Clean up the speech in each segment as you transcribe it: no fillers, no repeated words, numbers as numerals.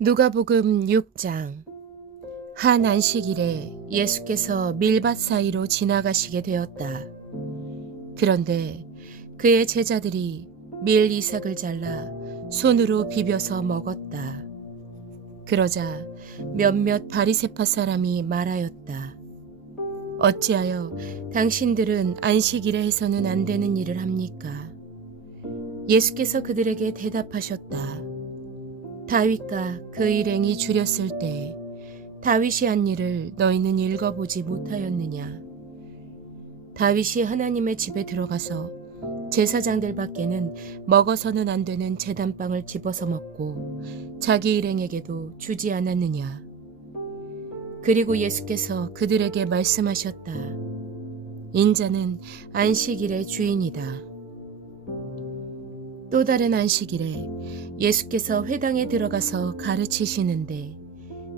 누가복음 6장. 한 안식일에 예수께서 밀밭 사이로 지나가시게 되었다. 그런데 그의 제자들이 밀 이삭을 잘라 손으로 비벼서 먹었다. 그러자 몇몇 바리새파 사람이 말하였다. 어찌하여 당신들은 안식일에 해서는 안 되는 일을 합니까? 예수께서 그들에게 대답하셨다. 다윗과 그 일행이 줄였을 때 다윗이 한 일을 너희는 읽어보지 못하였느냐? 다윗이 하나님의 집에 들어가서 제사장들 밖에는 먹어서는 안 되는 제단빵을 집어서 먹고 자기 일행에게도 주지 않았느냐? 그리고 예수께서 그들에게 말씀하셨다. 인자는 안식일의 주인이다. 또 다른 안식일에 예수께서 회당에 들어가서 가르치시는데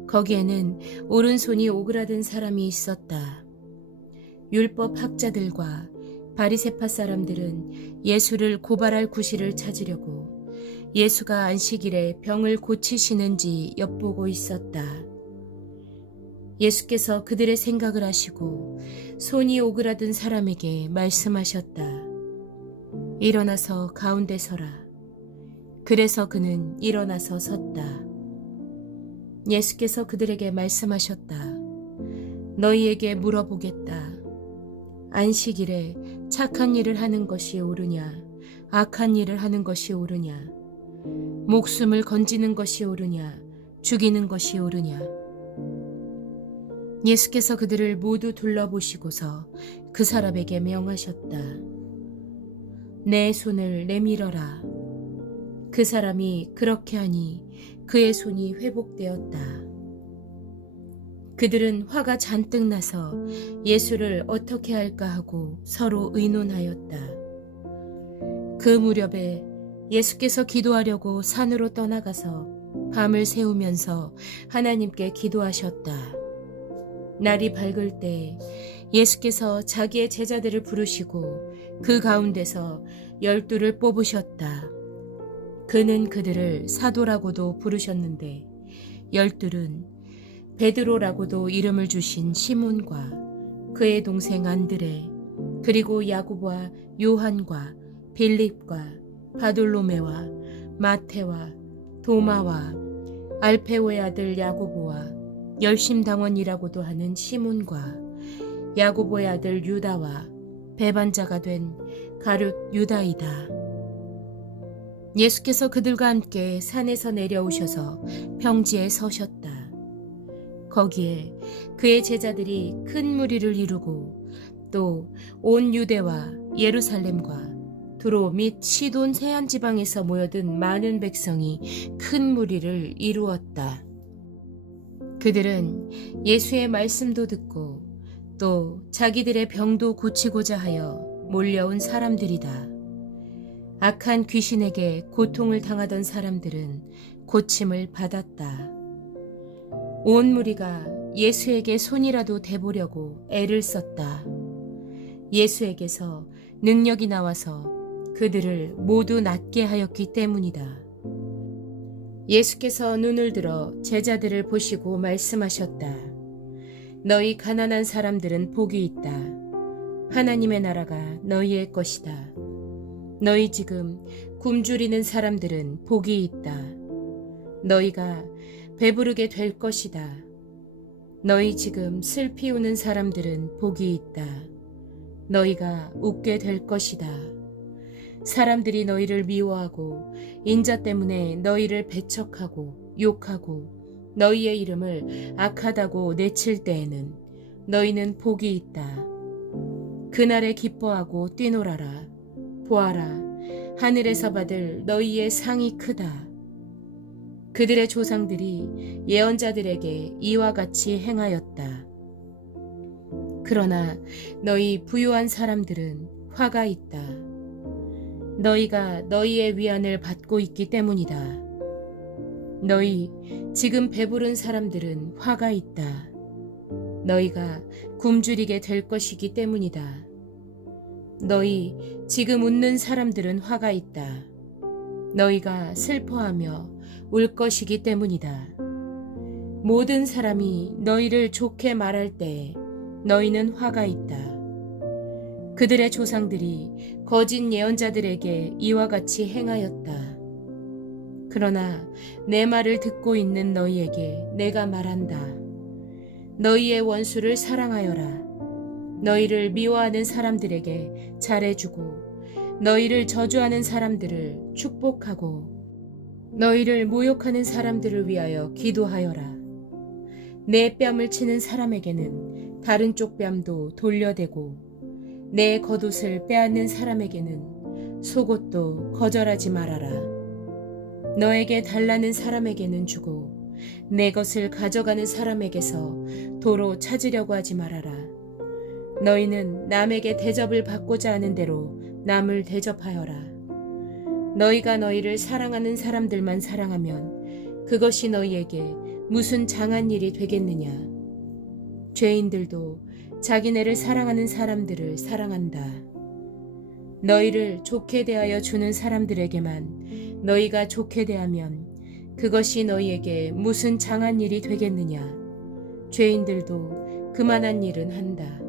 거기에는 오른손이 오그라든 사람이 있었다. 율법 학자들과 바리새파 사람들은 예수를 고발할 구실을 찾으려고 예수가 안식일에 병을 고치시는지 엿보고 있었다. 예수께서 그들의 생각을 아시고 손이 오그라든 사람에게 말씀하셨다. 일어나서 가운데 서라. 그래서 그는 일어나서 섰다. 예수께서 그들에게 말씀하셨다. 너희에게 물어보겠다. 안식일에 착한 일을 하는 것이 옳으냐, 악한 일을 하는 것이 옳으냐, 목숨을 건지는 것이 옳으냐, 죽이는 것이 옳으냐. 예수께서 그들을 모두 둘러보시고서 그 사람에게 명하셨다. 내 손을 내밀어라. 그 사람이 그렇게 하니 그의 손이 회복되었다. 그들은 화가 잔뜩 나서 예수를 어떻게 할까 하고 서로 의논하였다. 그 무렵에 예수께서 기도하려고 산으로 떠나가서 밤을 새우면서 하나님께 기도하셨다. 날이 밝을 때 예수께서 자기의 제자들을 부르시고 그 가운데서 12를 뽑으셨다. 그는 그들을 사도라고도 부르셨는데 12은 베드로라고도 이름을 주신 시몬과 그의 동생 안드레, 그리고 야고보와 요한과 빌립과 바돌로메와 마테와 도마와 알페오의 아들 야고보와 열심당원이라고도 하는 시몬과 야고보의 아들 유다와 배반자가 된 가룟 유다이다. 예수께서 그들과 함께 산에서 내려오셔서 평지에 서셨다. 거기에 그의 제자들이 큰 무리를 이루고 또 온 유대와 예루살렘과 두로 및 시돈 세안 지방에서 모여든 많은 백성이 큰 무리를 이루었다. 그들은 예수의 말씀도 듣고 또 자기들의 병도 고치고자 하여 몰려온 사람들이다. 악한 귀신에게 고통을 당하던 사람들은 고침을 받았다. 온 무리가 예수에게 손이라도 대보려고 애를 썼다. 예수에게서 능력이 나와서 그들을 모두 낫게 하였기 때문이다. 예수께서 눈을 들어 제자들을 보시고 말씀하셨다. 너희 가난한 사람들은 복이 있다. 하나님의 나라가 너희의 것이다. 너희 지금 굶주리는 사람들은 복이 있다. 너희가 배부르게 될 것이다. 너희 지금 슬피 우는 사람들은 복이 있다. 너희가 웃게 될 것이다. 사람들이 너희를 미워하고 인자 때문에 너희를 배척하고 욕하고 너희의 이름을 악하다고 내칠 때에는 너희는 복이 있다. 그날에 기뻐하고 뛰놀아라. 보아라, 하늘에서 받을 너희의 상이 크다. 그들의 조상들이 예언자들에게 이와 같이 행하였다. 그러나 너희 부유한 사람들은 화가 있다. 너희가 너희의 위안을 받고 있기 때문이다. 너희 지금 배부른 사람들은 화가 있다. 너희가 굶주리게 될 것이기 때문이다. 너희 지금 웃는 사람들은 화가 있다. 너희가 슬퍼하며 울 것이기 때문이다. 모든 사람이 너희를 좋게 말할 때 너희는 화가 있다. 그들의 조상들이 거짓 예언자들에게 이와 같이 행하였다. 그러나 내 말을 듣고 있는 너희에게 내가 말한다. 너희의 원수를 사랑하여라. 너희를 미워하는 사람들에게 잘해주고 너희를 저주하는 사람들을 축복하고 너희를 모욕하는 사람들을 위하여 기도하여라. 내 뺨을 치는 사람에게는 다른 쪽 뺨도 돌려대고 내 겉옷을 빼앗는 사람에게는 속옷도 거절하지 말아라. 너에게 달라는 사람에게는 주고 내 것을 가져가는 사람에게서 도로 찾으려고 하지 말아라. 너희는 남에게 대접을 받고자 하는 대로 남을 대접하여라. 너희가 너희를 사랑하는 사람들만 사랑하면 그것이 너희에게 무슨 장한 일이 되겠느냐. 죄인들도 자기네를 사랑하는 사람들을 사랑한다. 너희를 좋게 대하여 주는 사람들에게만 너희가 좋게 대하면 그것이 너희에게 무슨 장한 일이 되겠느냐. 죄인들도 그만한 일은 한다.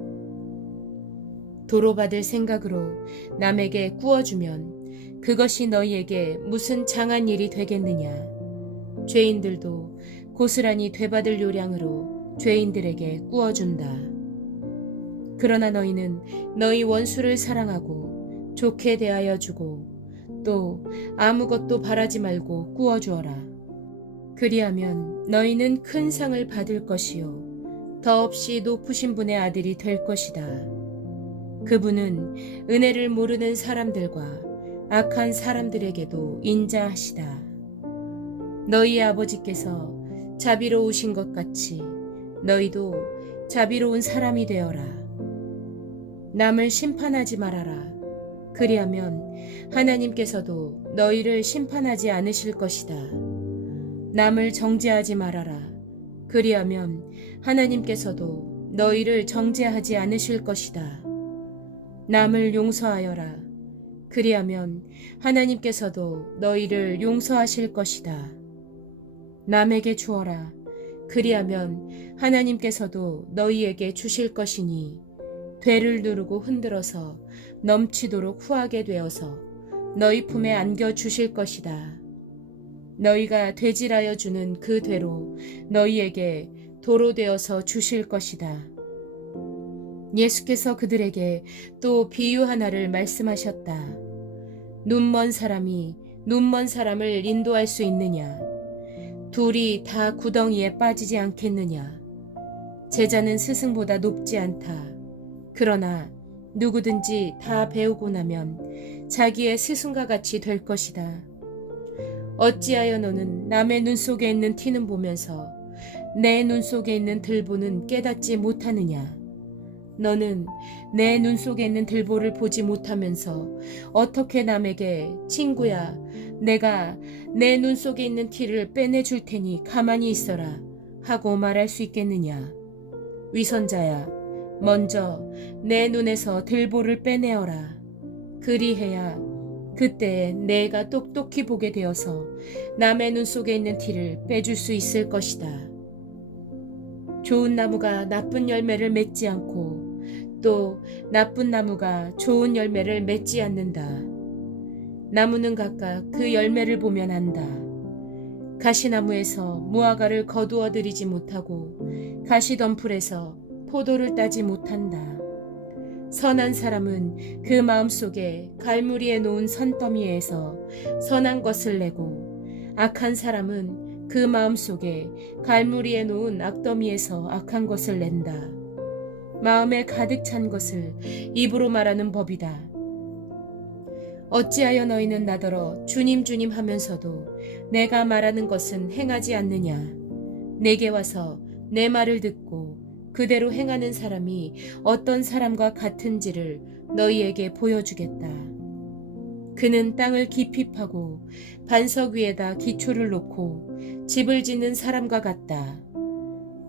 도로받을 생각으로 남에게 꾸어주면 그것이 너희에게 무슨 장한 일이 되겠느냐. 죄인들도 고스란히 되받을 요량으로 죄인들에게 꾸어준다. 그러나 너희는 너희 원수를 사랑하고 좋게 대하여 주고 또 아무것도 바라지 말고 꾸어주어라. 그리하면 너희는 큰 상을 받을 것이요 더없이 높으신 분의 아들이 될 것이다. 그분은 은혜를 모르는 사람들과 악한 사람들에게도 인자하시다. 너희의 아버지께서 자비로우신 것 같이 너희도 자비로운 사람이 되어라. 남을 심판하지 말아라. 그리하면 하나님께서도 너희를 심판하지 않으실 것이다. 남을 정죄하지 말아라. 그리하면 하나님께서도 너희를 정죄하지 않으실 것이다. 남을 용서하여라. 그리하면 하나님께서도 너희를 용서하실 것이다. 남에게 주어라. 그리하면 하나님께서도 너희에게 주실 것이니 되를 누르고 흔들어서 넘치도록 후하게 되어서 너희 품에 안겨 주실 것이다. 너희가 되질하여 주는 그 되로 너희에게 도로 되어서 주실 것이다. 예수께서 그들에게 또 비유 하나를 말씀하셨다. 눈먼 사람이 눈먼 사람을 인도할 수 있느냐? 둘이 다 구덩이에 빠지지 않겠느냐? 제자는 스승보다 높지 않다. 그러나 누구든지 다 배우고 나면 자기의 스승과 같이 될 것이다. 어찌하여 너는 남의 눈 속에 있는 티는 보면서 내 눈 속에 있는 들보는 깨닫지 못하느냐? 너는 내 눈 속에 있는 들보를 보지 못하면서 어떻게 남에게 친구야, 내가 내 눈 속에 있는 티를 빼내줄 테니 가만히 있어라 하고 말할 수 있겠느냐? 위선자야, 먼저 내 눈에서 들보를 빼내어라. 그리해야 그때 내가 똑똑히 보게 되어서 남의 눈 속에 있는 티를 빼줄 수 있을 것이다. 좋은 나무가 나쁜 열매를 맺지 않고 또 나쁜 나무가 좋은 열매를 맺지 않는다. 나무는 각각 그 열매를 보면 안다. 가시나무에서 무화과를 거두어 들이지 못하고 가시덤불에서 포도를 따지 못한다. 선한 사람은 그 마음속에 갈무리에 놓은 산더미에서 선한 것을 내고 악한 사람은 그 마음속에 갈무리에 놓은 악더미에서 악한 것을 낸다. 마음에 가득 찬 것을 입으로 말하는 법이다. 어찌하여 너희는 나더러 주님 주님 하면서도 내가 말하는 것은 행하지 않느냐? 내게 와서 내 말을 듣고 그대로 행하는 사람이 어떤 사람과 같은지를 너희에게 보여주겠다. 그는 땅을 깊이 파고 반석 위에다 기초를 놓고 집을 짓는 사람과 같다.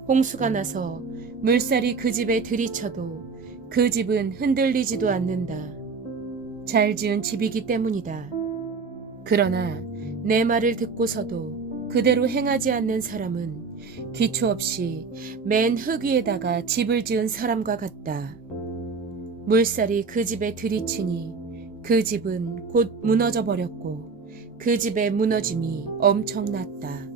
홍수가 나서 물살이 그 집에 들이쳐도 그 집은 흔들리지도 않는다. 잘 지은 집이기 때문이다. 그러나 내 말을 듣고서도 그대로 행하지 않는 사람은 기초 없이 맨 흙 위에다가 집을 지은 사람과 같다. 물살이 그 집에 들이치니 그 집은 곧 무너져 버렸고 그 집의 무너짐이 엄청났다.